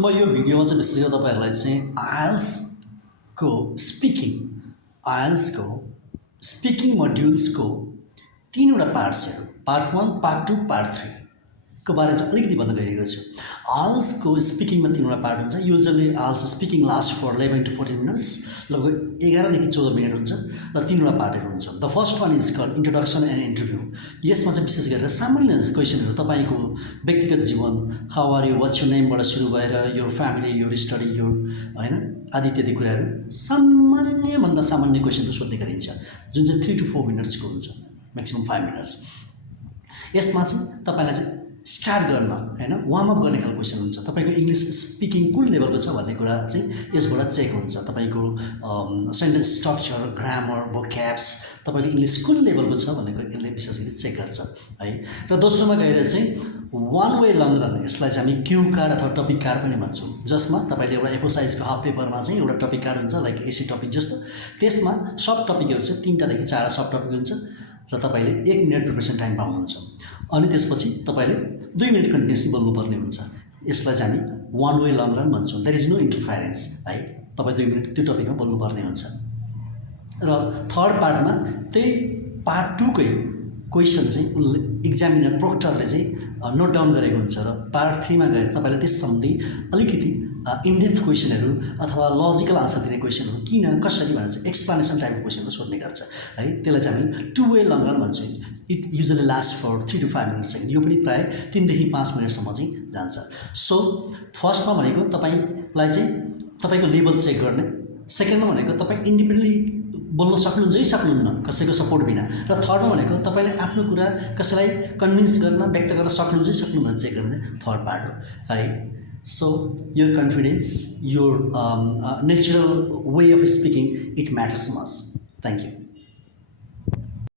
म यो भिडियोमा चाहिँ विशेष गरी तपाईँहरूलाई चाहिँ आइएल्सको स्पिकिङ मोड्युल्सको तीनवटा पार्ट्सहरू पार्ट 1, पार्ट 2, पार्ट 3 को बारे चाहिँ अलिकति भन्न गइरहेको छु। आइएल्सको स्पिकिङमा तीनवटा पार्ट हुन्छ। Usually IELTS speaking last for 11 to 14 minutes, लगभग 11 देखि 14 मिनट हुन्छ र तीनवटा पार्टहरू हुन्छ। The first one is called introduction and interview. यसमा चाहिँ विशेष गरेर सामान्य क्वेसनहरू, तपाईँको व्यक्तिगत जीवन, how are you, what's your नेमबाट सुरु भएर your family, your study, your होइन आदि इत्यादि कुराहरू सामान्यभन्दा सामान्य क्वेसनहरू सोध्ने गरिन्छ, जुन चाहिँ 3 to 4 मिनट्सको हुन्छ, म्याक्सिमम् 5 मिनट्स। यसमा चाहिँ तपाईँलाई चाहिँ स्टार्ट गर्न होइन वार्मअप गर्ने खालको क्वेसन हुन्छ। तपाईँको इङ्ग्लिस स्पिकिङ कुन लेभलको छ भन्ने कुरा चाहिँ यसबाट चेक हुन्छ। तपाईँको सेन्टेन्स स्ट्रक्चर, ग्रामर, भोक्याब्स, तपाईँको इङ्ग्लिस कुन लेभलको छ भन्ने कुरा यसले विशेष गरी चेक गर्छ है। र दोस्रोमा गएर चाहिँ वान वे लङ रन, यसलाई चाहिँ हामी क्यू कार्ड अथवा टपिक कार्ड पनि भन्छौँ, जसमा तपाईँले एउटा A4 साइजको हाफ पेपरमा चाहिँ एउटा टपिक कार्ड हुन्छ, लाइक एसी टपिक जस्तो। त्यसमा सब टपिकहरू चाहिँ 3टादेखि 4 सब टपिक हुन्छ र तपाईँले 1 मिनट प्रिपरेसन टाइम पाउनुहुन्छ। अनि त्यसपछि तपाईँले 2 मिनट कन्टिन्युसली बोल्नुपर्ने हुन्छ। यसलाई चाहिँ हामी वान वे लङ रन भन्छौँ। देयर इज नो इन्टरफेरेन्स है। तपाईँ 2 मिनट त्यो टपिकमा बोल्नुपर्ने हुन्छ। र थर्ड पार्टमा त्यही पार्ट 2 कै क्वेसन चाहिँ उसले इक्जामिनर प्रोक्टरले चाहिँ नोट डाउन गरेको हुन्छ र पार्ट 3 मा गएर तपाईँले त्यस सम्बन्धी अलिकति इनडेप्थ क्वेसनहरू अथवा लजिकल आन्सर दिने क्वेसनहरू किन कसरी भनेर चाहिँ एक्सप्लेनेसन टाइपको क्वेसनहरू सोध्ने गर्छ है। त्यसलाई चाहिँ हामी 2 वे लङ रन भन्छौँ। It usually last for 3 to 5 minutes second. यो पनि प्रायः 3 देखि 5 मिनटसम्म चाहिँ जान्छ। सो फर्स्टमा भनेको तपाईँलाई चाहिँ तपाईँको लेभल चेक गर्ने, सेकेन्डमा भनेको तपाईँ इन्डिपेन्डेन्टली बोल्न सक्नुहुन्छ कि सक्नुहुन्न कसैको सपोर्ट बिना, र थर्डमा भनेको तपाईँले आफ्नो कुरा कसैलाई कन्भिन्स गर्न, व्यक्त गर्न सक्नुहुन्छ कि सक्नुहुन्न चेक गर्ने थर्ड पार्ट हो है। So your confidence, your natural way of speaking, it matters much. Thank you.